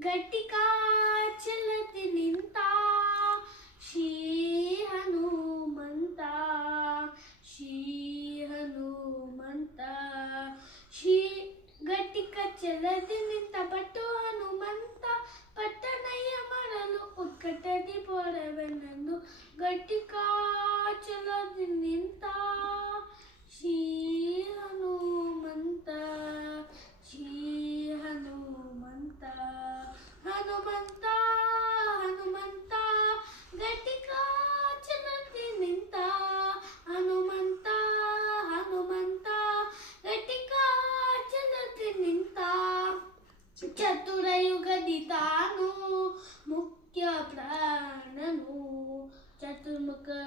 ಗಟ್ಟಿಕಾ ಚಲತಿ ನಿಂತ ಶ್ರೀ ಹನುಮಂತ ಶ್ರೀ ಹನುಮಂತ ಶ್ರೀ ಗಟ್ಟಿಕ ಚಲತಿ ನಿಂತ ಪಟ್ಟು ಹನುಮಂತ ಪಟ್ಟಣಯ್ಯ ಮಾಡಲು ಉತ್ಕಟದಿ ಪೊರವೆನೆಂದು ಗಟ್ಟಿಕಾ ಚಲತಿ ನಿಂತ ಶ್ರೀ ಹನುಮಂತ ಶ್ರೀ ಹನುಮಂತ ಹನುಮಂತ ಹನುಮಂತ ಗಟ್ಟಿಕ ಚಲತಿ ನಿಂತ ಹನುಮಂತ ಹನುಮಂತ ಗಟ್ಟಿಕ ಚಲತಿ ನಿಂತ ಚತುರಯುಗದಿ ತಾನು ಮುಖ್ಯ ಪ್ರಾಣನು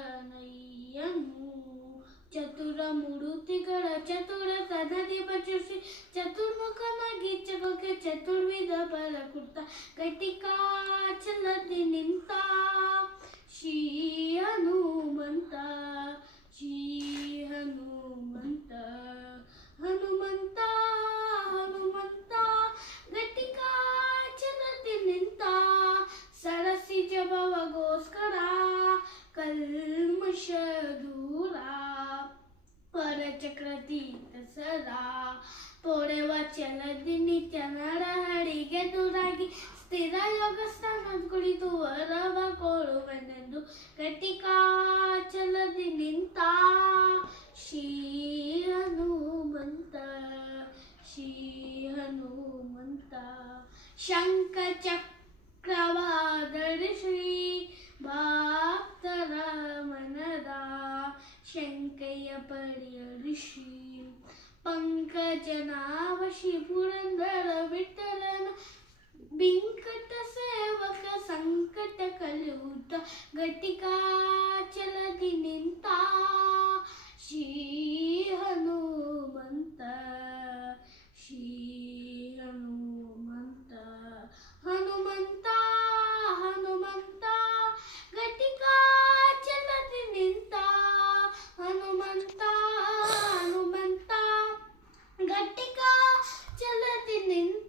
ಚತುರ್ಮುಖನಯ್ಯನು ಚತುರ ಮೂರ್ತಿಗಳ ಚತುರ ಸದದಿ ಬಚಿಸಿ ಚತುರ್ಮುಖನಾಗಿ ಜಗಕ್ಕೆ ಚತುರ್ವಿಧ ಪರಕೃತ ಗಟ್ಟಿಕಾ ಚಲತಿ ನಿಂತ ಶ್ರೀ ಹನುಮಂತ ಶ್ರೀ ಹನುಮಂತ ಹನುಮಂತ ಹನುಮಂತ ಗಟ್ಟಿಕಾ ಚಲತಿ ನಿಂತ ಸರಸಿ ಜಪವಗೋಸ್ಕರ ಕಲ್ಮಶ ದೂರ ಪರಚಕ್ರತೀರ್ಥ ಸದಾ ಪೊರೆವ ಚಲದಿ ನಿತ್ಯ ನರಹರಿಗೆ ದೂರಾಗಿ ಸ್ಥಿರ ಯೋಗ ಸ್ಥಾನ ಕುಳಿತು ವರವ ಕೊಡುವನೆಂದು ಗಟ್ಟಿಕಾ ಚಲದಿ ನಿಂತ ಶ್ರೀ ಹನುಮಂತ ಶ್ರೀ ಹನುಮಂತ ಶಂಖ ಚಕ್ರವಾದರ್ಶಿ ಭಕ್ತರ ಮನದ ಶಂಕೆಯ ಪರಿಹರಿಸಿ ಪಂಕಜನಾವಶಿ ಪುರಂದರ ವಿಠಲನ ಬಿಂಕಟ ಸೇವಕ ಸಂಕಟ ಕಲಿಯುತ್ತ ಗಟ್ಟಿಕಾ ಚಲದಿ ನಿಂತ ಶ್ರೀ ಹನುಮಂತ ಶ್ರೀ ಹನುಮಂತ ಹನುಮಂತ ಹನುಮಂತ ಗಟ್ಟಿಕಾ ಚಲದಿ ನಿಂತ ಹನುಮಂತ ಹನುಮಂತ ಗಟ್ಟಿಕಾ ಚಲದಿ ನಿಂತ